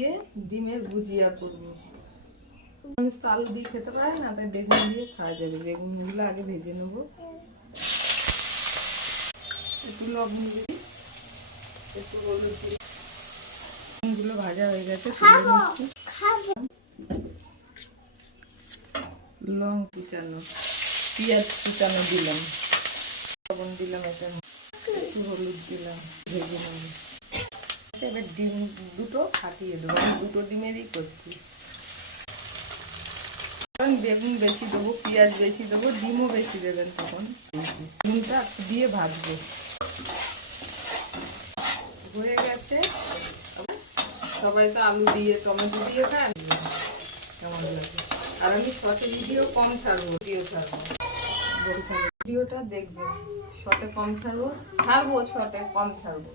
দিয়ে ডিমের ভুজিয়া করবো। মানুষ তো আলু দিয়ে খেতে পারে না, তাই বেগুন দিয়ে খাওয়া যাবে। বেগুনগুলো আগে ভেজে নেবো, একটু লবণ দিই, একটু হলুদ দিই। বেগুনগুলো ভাজা হয়ে গেছে, তুলে নিচ্ছি। লঙ্কা কুচানো, পেঁয়াজ কুচানো দিলাম, লবণ দিলাম, একটু হলুদ দিলাম, ভেজে নেব। এবার ডিম দুটো ফাটিয়ে দেবো, আমি দুটো ডিমেরই করছি। বেগুন বেশি দেবো, পেঁয়াজ বেশি দেবো, ডিমও বেশি দেবেন। তখন ডিমটা দিয়ে ভাজবো। হয়ে গেছে। সবাই তো আলু দিয়ে টমেটো দিয়ে খান, কেমন লাগে। আর আমি শর্টে ভিডিও কম ছাড়বো, ভিডিওটা দেখবেন, শর্টে কম ছাড়বো, শর্টে কম ছাড়বো।